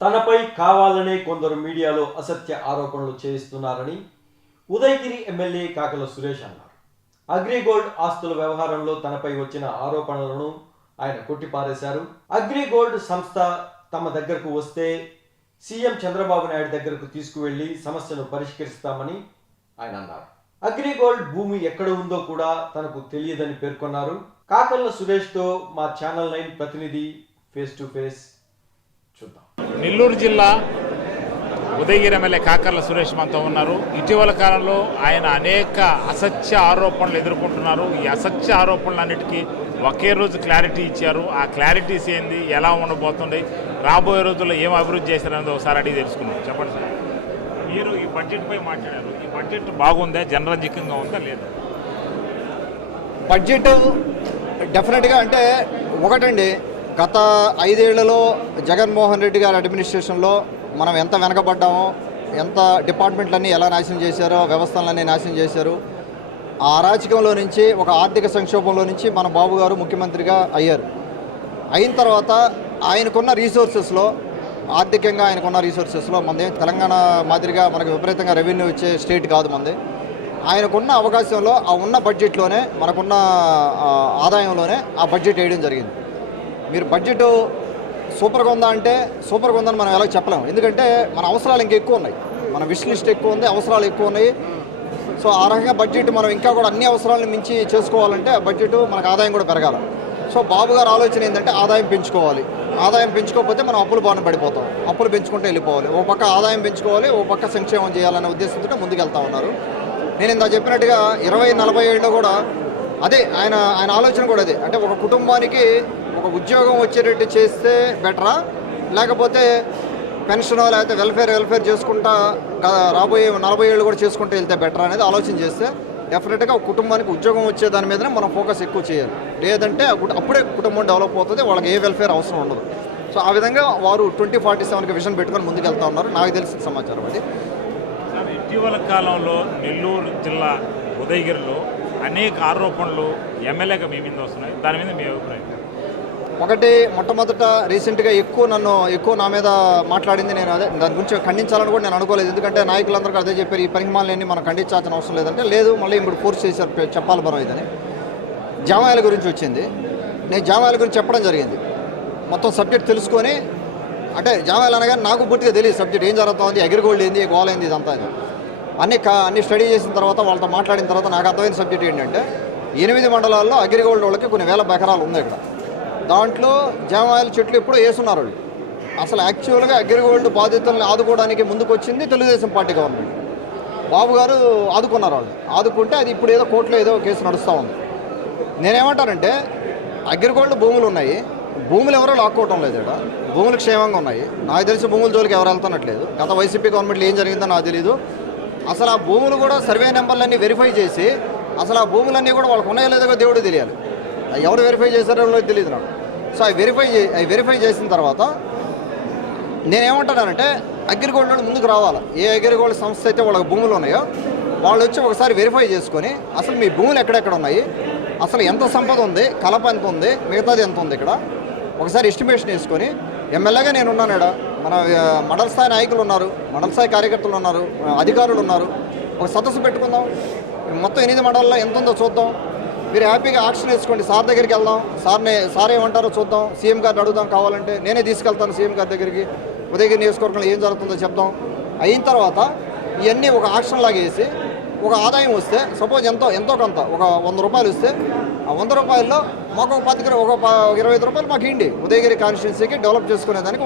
తనపై కావాలనే కొందరు మీడియాలో అసత్య ఆరోపణలు చేయిస్తున్నారని ఉదయగిరి ఎమ్మెల్యే కాకల సురేష్ అన్నారు. అగ్రిగోల్డ్ ఆస్తుల వ్యవహారంలో తనపై వచ్చిన ఆరోపణలను ఆయన కొట్టిపారేశారు. అగ్రిగోల్డ్ సంస్థ తమ దగ్గరకు వస్తే సీఎం చంద్రబాబు నాయుడు దగ్గరకు తీసుకువెళ్లి సమస్యను పరిష్కరిస్తామని ఆయన అన్నారు. అగ్రిగోల్డ్ భూమి ఎక్కడ ఉందో కూడా తనకు తెలియదని పేర్కొన్నారు. కాకల సురేష్తో మా ఛానల్ 9 ప్రతినిధి ఫేస్ టు ఫేస్ చూద్దాం. నెల్లూరు జిల్లా ఉదయగిరి ఎమ్మెల్యే కాకర్ల సురేష్ మనతో ఉన్నారు. ఇటీవల కాలంలో ఆయన అనేక అసత్య ఆరోపణలు ఎదుర్కొంటున్నారు. ఈ అసత్య ఆరోపణలన్నిటికీ ఒకే రోజు క్లారిటీ ఇచ్చారు. ఆ క్లారిటీస్ ఏంది, ఎలా ఉండబోతుంది, రాబోయే రోజుల్లో ఏం అభివృద్ధి చేశారనేది ఒకసారి అడిగి తెలుసుకున్నాం. చెప్పండి సార్, మీరు ఈ బడ్జెట్పై మాట్లాడారు. ఈ బడ్జెట్ బాగుందా, జనరంజకంగా ఉందా లేదా? బడ్జెట్ డెఫినెట్గా అంటే ఒకటండి, గత 5 ఏళ్లలో జగన్మోహన్ రెడ్డి గారి అడ్మినిస్ట్రేషన్లో మనం ఎంత వెనకబడ్డామో, ఎంత డిపార్ట్మెంట్లన్నీ ఎలా నాశనం చేశారో, వ్యవస్థలన్నీ నాశనం చేశారు. ఆ అరాచకంలో నుంచి, ఒక ఆర్థిక సంక్షోభంలో నుంచి మన బాబు గారు ముఖ్యమంత్రిగా అయ్యారు. అయిన తర్వాత ఆయనకున్న రీసోర్సెస్లో, ఆర్థికంగా ఆయనకున్న రీసోర్సెస్లో మనది తెలంగాణ మాదిరిగా మనకు విపరీతంగా రెవెన్యూ వచ్చే స్టేట్ కాదు మనది. ఆయనకున్న అవకాశంలో ఆ ఉన్న బడ్జెట్లోనే, మనకున్న ఆదాయంలోనే ఆ బడ్జెట్ వేయడం జరిగింది. మీరు బడ్జెట్ సూపర్గా ఉందా అంటే సూపర్గా ఉందని మనం ఎలా చెప్పలేము. ఎందుకంటే మన అవసరాలు ఇంకా ఎక్కువ ఉన్నాయి, మన విష్ లిస్ట్ ఎక్కువ ఉంది, అవసరాలు ఎక్కువ ఉన్నాయి. సో ఆ రకంగా బడ్జెట్ మనం ఇంకా కూడా అన్ని అవసరాలను మించి చేసుకోవాలంటే ఆ బడ్జెట్ మనకు ఆదాయం కూడా పెరగాలి. సో బాబు గారు ఆలోచన ఏంటంటే ఆదాయం పెంచుకోవాలి. ఆదాయం పెంచుకోకపోతే మనం అప్పులు బాగా పడిపోతాం. అప్పులు పెంచుకుంటే వెళ్ళిపోవాలి. ఓ పక్క ఆదాయం పెంచుకోవాలి, ఓ పక్క సంక్షేమం చేయాలనే ఉద్దేశంతో ముందుకెళ్తా ఉన్నారు. నేను ఇందా చెప్పినట్టుగా 20-40 ఏళ్ళలో కూడా అదే ఆయన ఆలోచన కూడా అదే. అంటే ఒక కుటుంబానికి ఒక ఉద్యోగం వచ్చేటట్టు చేస్తే బెటరా, లేకపోతే పెన్షన్ లేకపోతే వెల్ఫేర్ చేసుకుంటా రాబోయే 40 ఏళ్ళు కూడా చేసుకుంటూ వెళ్తే బెటరా అనేది ఆలోచన చేస్తే డెఫినెట్గా ఒక కుటుంబానికి ఉద్యోగం వచ్చే దాని మీదనే మనం ఫోకస్ ఎక్కువ చేయాలి. లేదంటే అప్పుడే కుటుంబం డెవలప్ అవుతుంది, వాళ్ళకి ఏ వెల్ఫేర్ అవసరం ఉండదు. సో ఆ విధంగా వారు 2047కి విజన్ పెట్టుకొని ముందుకు వెళ్తా ఉన్నారు. నాకు తెలిసిన సమాచారం అది. ఇటీవల కాలంలో నెల్లూరు జిల్లా ఉదయగిరిలో అనేక ఆరోపణలు ఎమ్మెల్యేగా మీ మీద వస్తున్నాయి. దాని మీద మీ అభిప్రాయం? ఒకటి, మొట్టమొదట రీసెంట్గా ఎక్కువ నా మీద మాట్లాడింది, నేను అదే దాని గురించి ఖండించాలని కూడా నేను అనుకోలేదు. ఎందుకంటే నాయకులందరికీ అదే చెప్పారు, ఈ పరిమాణాలన్నీ మనం ఖండించాల్సిన అవసరం లేదంటే, లేదు మళ్ళీ ఇప్పుడు ఫోర్స్ చేశారు చెప్పాలి మనం ఇదని. జామాయిల గురించి వచ్చింది. నేను జామాయిల గురించి చెప్పడం జరిగింది. మొత్తం సబ్జెక్ట్ తెలుసుకొని, అంటే జామాయిలు అనగానే నాకు పూర్తిగా తెలియదు సబ్జెక్ట్ ఏం జరుగుతుంది, అగ్రిగోల్డ్ ఏంది, గోల్ ఏంది, ఇదంతా అన్ని స్టడీ చేసిన తర్వాత వాళ్ళతో మాట్లాడిన తర్వాత నాకు అర్థమైన సబ్జెక్ట్ ఏంటంటే 8 మండలాల్లో అగ్రిగోల్డ్ వాళ్ళకి కొన్ని వేల ఎకరాలు ఉంది ఇక్కడ. దాంట్లో జామాయిల చెట్లు ఎప్పుడో వేసున్నారు వాళ్ళు. అసలు యాక్చువల్గా అగ్రిగోల్డ్ బాధితులను ఆదుకోవడానికి ముందుకు వచ్చింది తెలుగుదేశం పార్టీ గవర్నమెంట్. బాబు గారు ఆదుకున్నారు వాళ్ళు. ఆదుకుంటే అది ఇప్పుడు ఏదో కోర్టులో ఏదో కేసు నడుస్తూ ఉంది. నేనేమంటానంటే అగ్రిగోల్డ్ భూములు ఉన్నాయి, భూములు ఎవరో లాక్కోవటం లేదు ఇక్కడ, భూములు క్షేమంగా ఉన్నాయి. నాకు తెలిసి భూముల జోలికి ఎవరు వెళ్తున్నట్లేదు. గత వైసీపీ గవర్నమెంట్లో ఏం జరిగిందో నాకు తెలీదు. అసలు ఆ భూములు కూడా సర్వే నెంబర్లన్నీ వెరిఫై చేసి, అసలు ఆ భూములన్నీ కూడా వాళ్ళకు ఉన్నాయో లేదో దేవుడు తెలియాలి. ఎవరు వెరిఫై చేశారో తెలియదు నాకు. సో అవి వెరిఫై చేసిన తర్వాత నేనేమంటానంటే అగ్రిగోల్డ్ ముందుకు రావాలి. ఏ అగ్రిగోల్డ్ సంస్థ అయితే వాళ్ళకి భూములు ఉన్నాయో వాళ్ళు వచ్చి ఒకసారి వెరిఫై చేసుకొని, అసలు మీ భూములు ఎక్కడెక్కడ ఉన్నాయి, అసలు ఎంత సంపద ఉంది, కలప ఎంత ఉంది, మిగతాది ఎంత ఉంది, ఇక్కడ ఒకసారి ఎస్టిమేషన్ వేసుకొని, ఎమ్మెల్యేగా నేను ఉన్నాను ఇక్కడ, మన మండల స్థాయి నాయకులు ఉన్నారు, మండల స్థాయి కార్యకర్తలు ఉన్నారు, అధికారులు ఉన్నారు, ఒక సదస్సు పెట్టుకుందాం. మొత్తం 8 మండలాల్లో ఎంత ఉందో చూద్దాం. మీరు హ్యాపీగా ఆక్షన్ వేసుకోండి, సార్ దగ్గరికి వెళ్దాం, సార్ ఏమంటారో చూద్దాం, సీఎం గారిని అడుగుదాం, కావాలంటే నేనే తీసుకెళ్తాను సీఎం గారి దగ్గరికి, ఉదయగిరి నియోజకవర్గంలో ఏం జరుగుతుందో చెప్దాం. అయిన తర్వాత ఇవన్నీ ఒక ఆక్షన్ లాగా వేసి, ఒక ఆదాయం వస్తే సపోజ్ ఎంతో కొంత ఒక 100 రూపాయలు వస్తే, ఆ 100 రూపాయల్లో మాకు ఒక 25 రూపాయలు మాకు ఇండి ఉదయగిరి కాన్స్టిట్యున్సీకి డెవలప్ చేసుకునేదానికి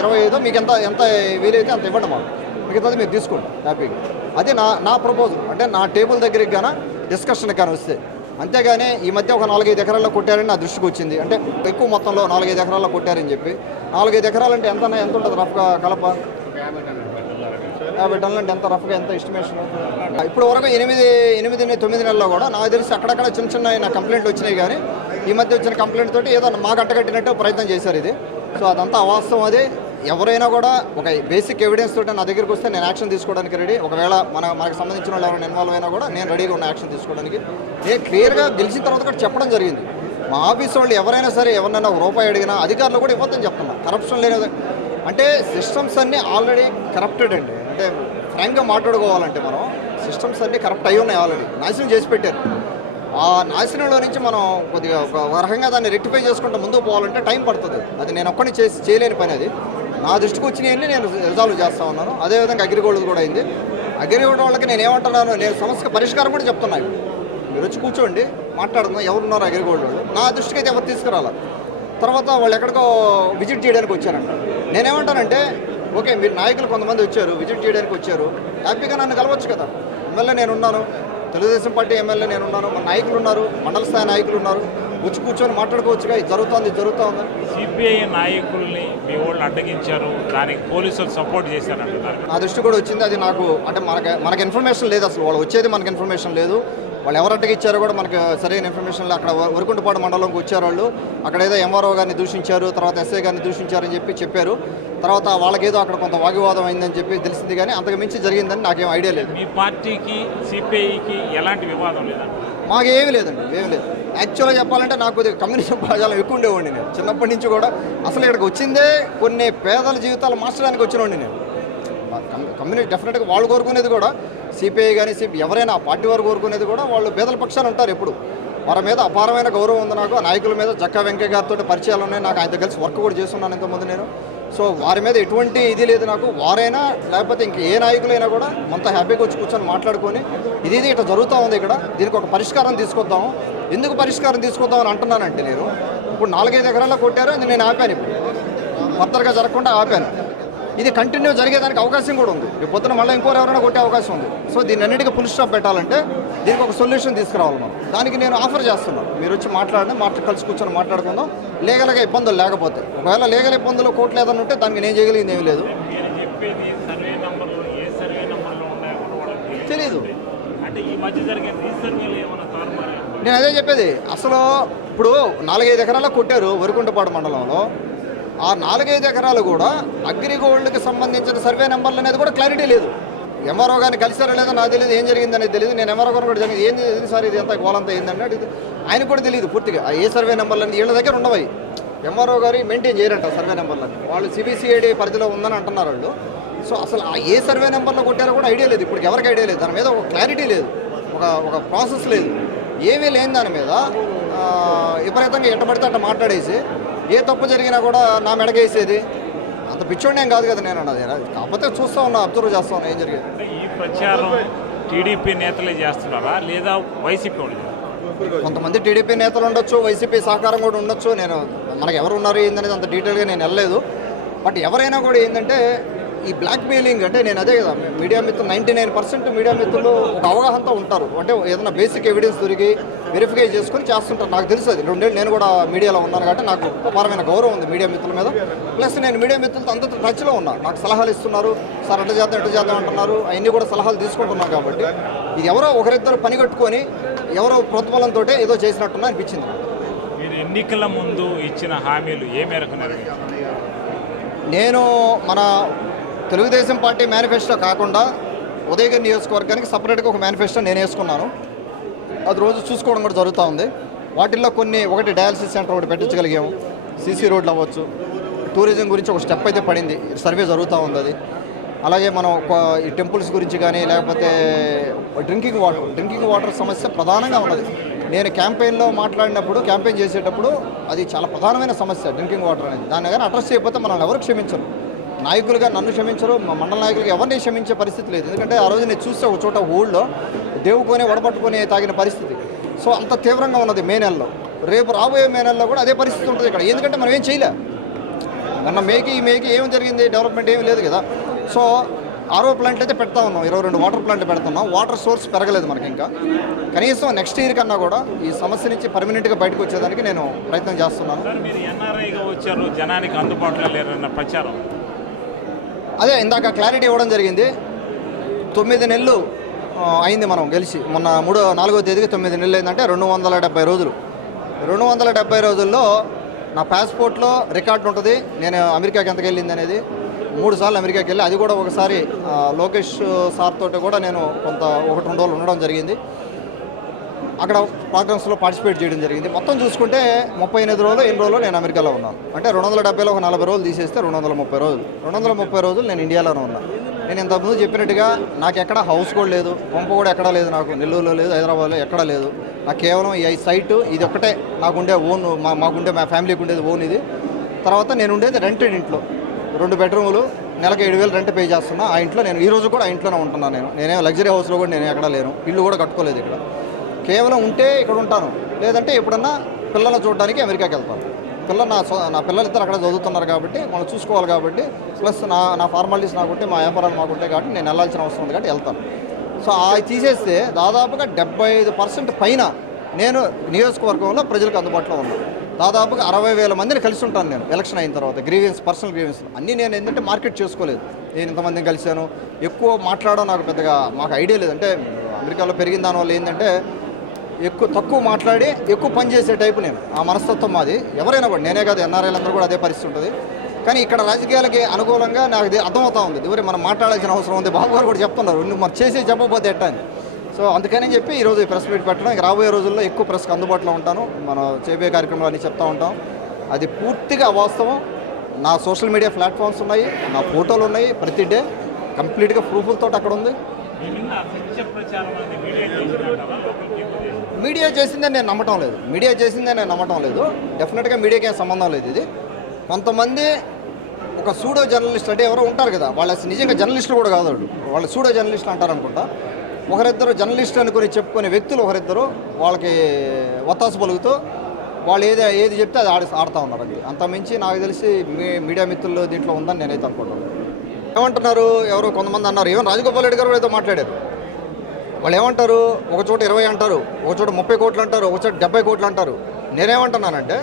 25 మీకు ఎంత వీలైతే అంత ఇవ్వండి, మాకు మిగతాది మీరు తీసుకోండి హ్యాపీగా. అది నా ప్రపోజల్. అంటే నా టేబుల్ దగ్గరికి కానీ డిస్కషన్ కానీ వస్తే. అంతేగాని ఈ మధ్య ఒక 4-5 ఎకరాల్లో కొట్టారని నా దృష్టికి వచ్చింది. అంటే ఎక్కువ మొత్తంలో 4-5 ఎకరాల్లో కొట్టారని చెప్పి. 4-5 ఎకరాలు అంటే ఎంత ఉంటుంది రఫ్గా కలప? 50 టన్నులు అంటే ఎంత రఫ్గా, ఎంత ఎస్టిమేషన్? ఇప్పుడు వరకు 8-9 నెలల్లో కూడా నాకు తెలిసి అక్కడక్కడ చిన్న కంప్లైంట్లు వచ్చినాయి. కానీ ఈ మధ్య వచ్చిన కంప్లైంట్ తోటి ఏదో మా కట్టగట్టినట్టు ప్రయత్నం చేశారు ఇది. సో అదంతా అవాస్తవం. అది ఎవరైనా కూడా ఒక బేసిక్ ఎవిడెన్స్ తోటి నా దగ్గరికి వస్తే నేను యాక్షన్ తీసుకోవడానికి రెడీ. ఒకవేళ మనకు సంబంధించిన వాళ్ళు ఎవరైనా ఇన్వాల్వ్ అయినా కూడా నేను రెడీగా ఉన్న యాక్షన్ తీసుకోవడానికి. నేను క్లియర్గా గెలిచిన తర్వాత కూడా చెప్పడం జరిగింది. మా ఆఫీస్ వాళ్ళు ఎవరైనా సరే ఎవరినైనా రూపాయి అడిగినా అధికారులు కూడా ఇవ్వద్దని చెప్తున్నా. కరప్షన్ లేని అంటే సిస్టమ్స్ అన్నీ ఆల్రెడీ కరప్టెడ్ అండి. అంటే ఫ్రాంక్గా మాట్లాడుకోవాలంటే మనం సిస్టమ్స్ అన్నీ కరప్ట్ అయి ఉన్నాయి, ఆల్రెడీ నాశనం చేసి పెట్టారు. ఆ నాశనంలో నుంచి మనం కొద్దిగా ఒక రకంగా దాన్ని రెక్టిఫై చేసుకుంటూ ముందుకు పోవాలంటే టైం పడుతుంది. అది నేను ఒక్కడిని చేయలేని పని. అది నా దృష్టికి వచ్చినవన్నీ నేను రిజాల్వ్ చేస్తూ ఉన్నాను. అదేవిధంగా అగ్రిగోల్డ్ కూడా అయింది. అగ్రిగోల్డ్ వాళ్ళకి నేను ఏమంటున్నాను, నేను సమస్యకు పరిష్కారం కూడా చెప్తున్నాను. మీరు వచ్చి కూర్చోండి, మాట్లాడుతున్నాం, ఎవరున్నారు అగ్రిగోల్డ్ వాళ్ళు. నా దృష్టికి అయితే ఎవరు తీసుకురాలి. తర్వాత వాళ్ళు ఎక్కడికో విజిట్ చేయడానికి వచ్చారంట. నేనేమంటానంటే, ఓకే మీరు నాయకులు కొంతమంది వచ్చారు, విజిట్ చేయడానికి వచ్చారు, హ్యాపీగా నన్ను కలవచ్చు కదా. ఎమ్మెల్యే నేనున్నాను, తెలుగుదేశం పార్టీ ఎమ్మెల్యే నేనున్నాను, మన నాయకులు ఉన్నారు, మండల స్థాయి నాయకులు ఉన్నారు, వచ్చి కూర్చొని మాట్లాడుకోవచ్చుగా. ఇది జరుగుతోంది. సిపిఐ నాయకుల్ని మీ వాళ్ళు అడ్డగించారు, దానికి పోలీసులు సపోర్ట్ చేశారంటున్నారు. నా దృష్టి కూడా వచ్చింది. అది నాకు అంటే మనకి ఇన్ఫర్మేషన్ లేదు, అసలు వాళ్ళు వచ్చేది మనకి ఇన్ఫర్మేషన్ లేదు. వాళ్ళు ఎవరు అడ్డగిచ్చారో కూడా మనకు సరైన ఇన్ఫర్మేషన్ లేదు. అక్కడ వరకుంటపాడు మండలంకి వచ్చారు వాళ్ళు, అక్కడ ఏదో ఎంఆర్ఓ గారిని దూషించారు, తర్వాత ఎస్ఐ గారిని దూషించారని చెప్పారు. తర్వాత వాళ్ళకేదో అక్కడ కొంత వాగ్వివాదం అయిందని చెప్పి తెలిసింది, కానీ అంతకు మించి జరిగిందని నాకేం ఐడియా లేదు. మీ పార్టీకి సిపిఐకి ఎలాంటి వివాదం లేదా? మాకేమీ లేదండి, ఏమీ లేదు. యాక్చువల్గా చెప్పాలంటే నాకు కమ్యూనిజం భాజాలం ఎక్కువ ఉండేవాడిని. నేను చిన్నప్పటి నుంచి కూడా అసలు ఇక్కడికి వచ్చిందే కొన్ని పేదల జీవితాలు మార్చడానికి వచ్చినవాడిని నేను. కమ్యూనిటీ డెఫినెట్గా వాళ్ళు కోరుకునేది కూడా, సిపిఐ కానీ ఎవరైనా ఆ పార్టీ వారు కోరుకునేది కూడా, వాళ్ళు పేదల పక్షాలు ఉంటారు ఎప్పుడు. వారి మీద అపారమైన గౌరవం ఉంది నాకు. ఆ నాయకుల మీద జక్కా వెంకయ్య గారితో పరిచయాలు ఉన్నాయి నాకు. ఆయనతో కలిసి వర్క్ కూడా చేస్తున్నాను ఇంతకుముందు నేను. సో వారి మీద ఎటువంటి ఇది లేదు నాకు. వారైనా లేకపోతే ఇంక ఏ నాయకులైనా కూడా మనతో హ్యాపీగా వచ్చి కూర్చొని మాట్లాడుకొని ఇది ఇట్లా జరుగుతూ ఉంది ఇక్కడ, దీనికి ఒక పరిష్కారం తీసుకొద్దాము. ఎందుకు పరిష్కారం తీసుకొద్దామని అంటున్నానంటే, నేను ఇప్పుడు 4-5 ఎకరాల్లో కొట్టారు, అది నేను ఆపాను. ఇప్పుడు ఫర్దర్గా జరగకుండా ఆపాను. ఇది కంటిన్యూ జరిగేదానికి అవకాశం కూడా ఉంది. రేపు పొద్దున మళ్ళీ ఇంకోరు ఎవరైనా కొట్టే అవకాశం ఉంది. సో దీన్ని అన్నిటికీ ఫుల్ స్టాప్ పెట్టాలంటే దీనికి ఒక సొల్యూషన్ తీసుకురావాలి మనం. దానికి నేను ఆఫర్ చేస్తున్నాను, మీరు వచ్చి కలిసి కూర్చొని మాట్లాడుకుందాం. లీగల్గా ఇబ్బందులు లేకపోతే, ఒకవేళ లీగల్ ఇబ్బందులు కోర్టులు ఏదైనా ఉంటే దానికి నేను చేయగలిగింది ఏమీ లేదు. తెలీదు. నేను అదే చెప్పేది. అసలు ఇప్పుడు 4-5 ఎకరాల్లో కొట్టారు వరకుంటపాడు మండలంలో. ఆ 4-5 ఎకరాలు కూడా అగ్రిగోల్డ్కి సంబంధించిన సర్వే నెంబర్లు అనేది కూడా క్లారిటీ లేదు. ఎంఆర్ఓ గారిని కలిసారో లేదో నాకు తెలియదు, ఏం జరిగింది అనేది తెలియదు. నేను ఎంఆర్ఓ గారిని కూడా జరిగింది, ఏంది సార్ ఇది ఎంత గోలంతా ఏంటంటే అది ఆయన కూడా తెలియదు పూర్తిగా. ఏ సర్వే నెంబర్లు అని వీళ్ళ దగ్గర ఉండవు. ఎంఆర్ఓ గారు మెయింటైన్ చేయరంట సర్వే నెంబర్లని. వాళ్ళు సిబిసిఐడి పరిధిలో ఉందని అంటున్నారు వాళ్ళు. సో అసలు ఆ ఏ సర్వే నెంబర్లో కొట్టారో కూడా ఐడియా లేదు. ఇప్పుడు ఎవరికి ఐడియా లేదు, దాని మీద ఒక క్లారిటీ లేదు, ఒక ప్రాసెస్ లేదు, ఏమీ లేని దాని మీద విపరీతంగా ఎట్టబడితే అట్ట మాట్లాడేసి ఏ తప్పు జరిగినా కూడా నా మెడకేసేది. అంత పిచ్చోడిని ఏం కాదు కదా నేను అన్నది. కాకపోతే చూస్తూ ఉన్నా, అబ్జర్వ్ చేస్తా ఉన్నా ఏం జరిగేది. ఈ ప్రచారం టీడీపీ నేతలే చేస్తున్నారా లేదా వైసీపీ వాళ్ళు? కొంతమంది టీడీపీ నేతలు ఉండొచ్చు, వైసీపీ సహకారం కూడా ఉండొచ్చు. మనకు ఎవరు ఉన్నారు ఏందనేది అంత డీటెయిల్గా నేను వెళ్ళలేదు. బట్ ఎవరైనా కూడా ఏంటంటే ఈ బ్లాక్ మెయిలింగ్ అంటే, నేను అదే కదా మీడియా మిత్రులు 99% మీడియా మిత్రులు ఒక అవగాహనతో ఉంటారు. అంటే ఏదైనా బేసిక్ ఎవిడెన్స్ దొరికి వెరిఫై చేసుకొని చేస్తుంటారు. నాకు తెలుసు అది. 2 ఏళ్ళు నేను కూడా మీడియాలో ఉన్నాను కాబట్టి నాకు అపారమైన గౌరవం ఉంది మీడియా మిత్రుల మీద. ప్లస్ నేను మీడియా మిత్రులతో అంత టచ్లో ఉన్నా. నాకు సలహాలు ఇస్తున్నారు, సార్ అట్లా చేద్దాం అంటున్నారు. అవన్నీ కూడా సలహాలు తీసుకుంటున్నాను. కాబట్టి ఇది ఎవరో ఒకరిద్దరు పని కట్టుకొని ఎవరో ప్రోత్బలంతో ఏదో చేసినట్టున్నా అనిపించింది. మీరు ఎన్నికల ముందు ఇచ్చిన హామీలు ఏ మేరకు నెరవేర్చారు? నేను మన తెలుగుదేశం పార్టీ మేనిఫెస్టో కాకుండా ఉదయగిరి నియోజకవర్గానికి సపరేట్గా ఒక మేనిఫెస్టో నేను వేసుకున్నాను. అది రోజు చూసుకోవడం కూడా జరుగుతూ ఉంది. వాటిల్లో ఒకటి డయాలసిస్ సెంటర్ ఒకటి పెట్టించగలిగాము, సీసీ రోడ్లు అవ్వచ్చు, టూరిజం గురించి ఒక స్టెప్ అయితే పడింది, సర్వే జరుగుతూ ఉంది అది. అలాగే మనం ఈ టెంపుల్స్ గురించి కానీ లేకపోతే డ్రింకింగ్ వాటర్ సమస్య ప్రధానంగా ఉన్నది. నేను క్యాంపెయిన్ చేసేటప్పుడు అది చాలా ప్రధానమైన సమస్య డ్రింకింగ్ వాటర్ అనేది. దాన్ని కానీ అడ్రస్ చేయకపోతే మనల్ని ఎవరు క్షమించరు. నాయకులుగా నన్ను క్షమించరు, మా మండల నాయకులుగా ఎవరిని క్షమించే పరిస్థితి లేదు. ఎందుకంటే ఆ రోజు నేను చూస్తే ఒక చోట ఊళ్ళో దేవుకొని వడపట్టుకొని తాగిన పరిస్థితి. సో అంత తీవ్రంగా ఉన్నది మే నెలలో. రేపు రాబోయే మే నెలలో కూడా అదే పరిస్థితి ఉంటుంది ఇక్కడ. ఎందుకంటే మనం ఏం చేయలే. మొన్న ఈ మేకి ఏం జరిగింది, డెవలప్మెంట్ ఏమీ లేదు కదా. సో ఆరో ప్లాంట్ అయితే పెడతా ఉన్నాం, 22 వాటర్ ప్లాంట్ పెడుతున్నాం. వాటర్ సోర్స్ పెరగలేదు మనకి ఇంకా. కనీసం నెక్స్ట్ ఇయర్ కన్నా కూడా ఈ సమస్య నుంచి పర్మనెంట్గా బయటకు వచ్చేదానికి నేను ప్రయత్నం చేస్తున్నాను. మీరు ఎన్ఆర్ఐగా వచ్చారు, జనానికి అందుబాటులో లేరన్న ప్రచారం. అదే ఇందాక క్లారిటీ ఇవ్వడం జరిగింది. 9 నెలలు అయింది మనం గెలిచి. మొన్న 4వ తేదీకి 9 నెలలు అయిందంటే 270 రోజులు. 270 రోజుల్లో నా పాస్పోర్ట్లో రికార్డు ఉంటుంది, నేను అమెరికాకి ఎంతకు వెళ్ళింది అనేది. 3 సార్లు అమెరికాకి వెళ్ళి, అది కూడా ఒకసారి లోకేష్ సార్ తోటి కూడా నేను 1-2 రోజులు ఉండడం జరిగింది. అక్కడ ప్రోగ్రామ్స్లో పార్టిసిపేట్ చేయడం జరిగింది. మొత్తం చూసుకుంటే 38 రోజులు ఎన్ని రోజులు నేను అమెరికాలో ఉన్నాను. అంటే 270లో ఒక 40 రోజులు తీసేస్తే 230 రోజులు. 230 రోజులు నేను ఇండియాలోనే ఉన్నాను. నేను ఇంతకుముందు చెప్పినట్టుగా నాకు ఎక్కడ హౌస్ కూడా లేదు, పంప కూడా ఎక్కడా లేదు, నాకు నెల్లూరులో లేదు, హైదరాబాద్లో ఎక్కడా లేదు. నాకు కేవలం ఈ సైటు ఇది ఒక్కటే నాకుండే ఓన్, మాకుండే మా ఫ్యామిలీకి ఉండేది ఓన్ ఇది. తర్వాత నేను ఉండేది రెంటెడ్ ఇంట్లో, 2 బెడ్రూములు, నెలకు 7,000 రెంట్ పే చేస్తున్నా. ఆ ఇంట్లో నేను ఈ రోజు కూడా ఆ ఇంట్లోనే ఉంటున్నాను. నేనే లగ్జరీ హౌస్లో కూడా నేను ఎక్కడా లేను, ఇల్లు కూడా కట్టుకోలేదు ఇక్కడ. కేవలం ఉంటే ఇక్కడ ఉంటాను, లేదంటే ఎప్పుడన్నా పిల్లలు చూడడానికి అమెరికాకి వెళ్తాను. నా పిల్లలు ఇద్దరు అక్కడ చదువుతున్నారు కాబట్టి మనం చూసుకోవాలి కాబట్టి, ప్లస్ నా ఫార్మాలిటీస్ నాకుంటే, మా వ్యాపారాలు మాకుంటాయి కాబట్టి నేను వెళ్ళాల్సిన అవసరం ఉంది కాబట్టి వెళ్తాను. సో అవి తీసేస్తే దాదాపుగా 75% పైన నేను నియోజకవర్గంలో ప్రజలకు అందుబాటులో ఉన్నాను. దాదాపుగా 60,000 మందిని కలిసి ఉంటాను నేను ఎలక్షన్ అయిన తర్వాత. పర్సనల్ గ్రీవెన్స్ అన్నీ నేను ఏంటంటే మార్కెట్ చేసుకోలేదు. నేను ఇంతమందిని కలిశాను, ఎక్కువ మాట్లాడడం నాకు పెద్దగా మాకు ఐడియా లేదు. అంటే అమెరికాలో పెరిగిన దానివల్ల ఏంటంటే తక్కువ మాట్లాడి ఎక్కువ పని చేసే టైపు నేను. ఆ మనస్తత్వం మాది. ఎవరైనా కూడా, నేనే కాదు, ఎన్ఆర్ఐలందరూ కూడా అదే పరిస్థితి ఉంటుంది. కానీ ఇక్కడ రాజకీయాలకి అనుకూలంగా నాకు ఇది అర్థమవుతా ఉంది. ఎవరు మనం మాట్లాడాల్సిన అవసరం ఉంది. బాబు గారు కూడా చెప్తున్నారు, నువ్వు మరి చెప్పకపోతే ఎట్టా అని. సో అందుకని చెప్పి ఈరోజు ఈ ప్రెస్ మీట్ పెట్టడం. రాబోయే రోజుల్లో ఎక్కువ ప్రెస్కి అందుబాటులో ఉంటాను. మనం చేపే కార్యక్రమాలు అన్నీ చెప్తూ ఉంటాం. అది పూర్తిగా వాస్తవం. నా సోషల్ మీడియా ప్లాట్ఫామ్స్ ఉన్నాయి, నా ఫోటోలు ఉన్నాయి, ప్రతి డే కంప్లీట్గా ప్రూఫ్లతో అక్కడ ఉంది. మీడియా చేసిందే నేను నమ్మటం లేదు. డెఫినెట్గా మీడియాకి ఏం సంబంధం లేదు. ఇది కొంతమంది ఒక సూడో జర్నలిస్ట్ అంటే ఎవరో ఉంటారు కదా, వాళ్ళు అసలు నిజంగా జర్నలిస్టులు కూడా కాదు, వాళ్ళు సూడో జర్నలిస్టులు అంటారు అనుకుంటా. ఒకరిద్దరు జర్నలిస్ట్ అనుకుని చెప్పుకునే వ్యక్తులు ఒకరిద్దరు వాళ్ళకి ఒత్తాసు పలుకుతూ వాళ్ళు ఏది చెప్తే అది ఆడుతూ ఉన్నారు. అంత మించి నాకు తెలిసి మీడియా మిత్రులు దీంట్లో ఉందని నేనైతే అనుకుంటున్నాను. ఏమంటున్నారు, ఎవరో కొంతమంది అన్నారు, ఈవెన్ రాజగోపాల్ రెడ్డి గారు కూడా ఏదో మాట్లాడారు. వాళ్ళు ఏమంటారు, ఒక చోట 20 అంటారు, ఒక చోట 30 కోట్లు అంటారు, ఒక చోట 70 కోట్లు అంటారు. నేనేమంటున్నానంటే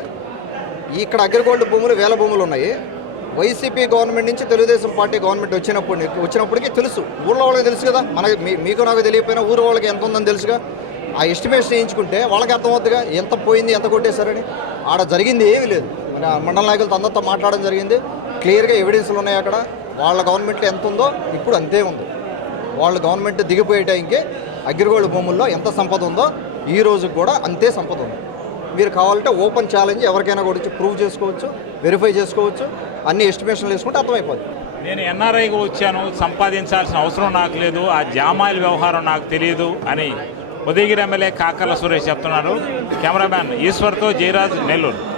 ఇక్కడ అగ్రిగోల్డ్ భూములు 1000 భూములు ఉన్నాయి. వైసీపీ గవర్నమెంట్ నుంచి తెలుగుదేశం పార్టీ గవర్నమెంట్ వచ్చినప్పటికీ తెలుసు, ఊళ్ళో వాళ్ళకి తెలుసు కదా. మీకు నాకు తెలియకపోయినా ఊరు వాళ్ళకి ఎంత ఉందని తెలుసుగా. ఆ ఎస్టిమేషన్ వేయించుకుంటే వాళ్ళకి అర్థమవుతుందిగా ఎంత పోయింది, ఎంత కొట్టేశారని. ఆడ జరిగింది ఏమీ లేదు. మండల నాయకులతో అందరితో మాట్లాడడం జరిగింది. క్లియర్గా ఎవిడెన్స్లు ఉన్నాయి అక్కడ. వాళ్ళ గవర్నమెంట్లో ఎంత ఉందో ఇప్పుడు అంతే ఉంది. వాళ్ళ గవర్నమెంట్ దిగిపోయే టైంకి అగ్రిగోల్డ్ భూముల్లో ఎంత సంపద ఉందో ఈ రోజు కూడా అంతే సంపద ఉంది. మీరు కావాలంటే ఓపెన్ ఛాలెంజ్ ఎవరికైనా కూడా ప్రూవ్ చేసుకోవచ్చు, వెరిఫై చేసుకోవచ్చు. అన్ని ఎస్టిమేషన్లు వేసుకుంటే అర్థమైపోద్ది. నేను ఎన్ఆర్ఐగా వచ్చాను, సంపాదించాల్సిన అవసరం నాకు లేదు, ఆ జామాయిల వ్యవహారం నాకు తెలియదు అని ఉదయగిరి ఎమ్మెల్యే కాకర్ల సురేష్ చెప్తున్నారు. కెమెరామ్యాన్ ఈశ్వర్తో జయరాజ్, నెల్లూరు.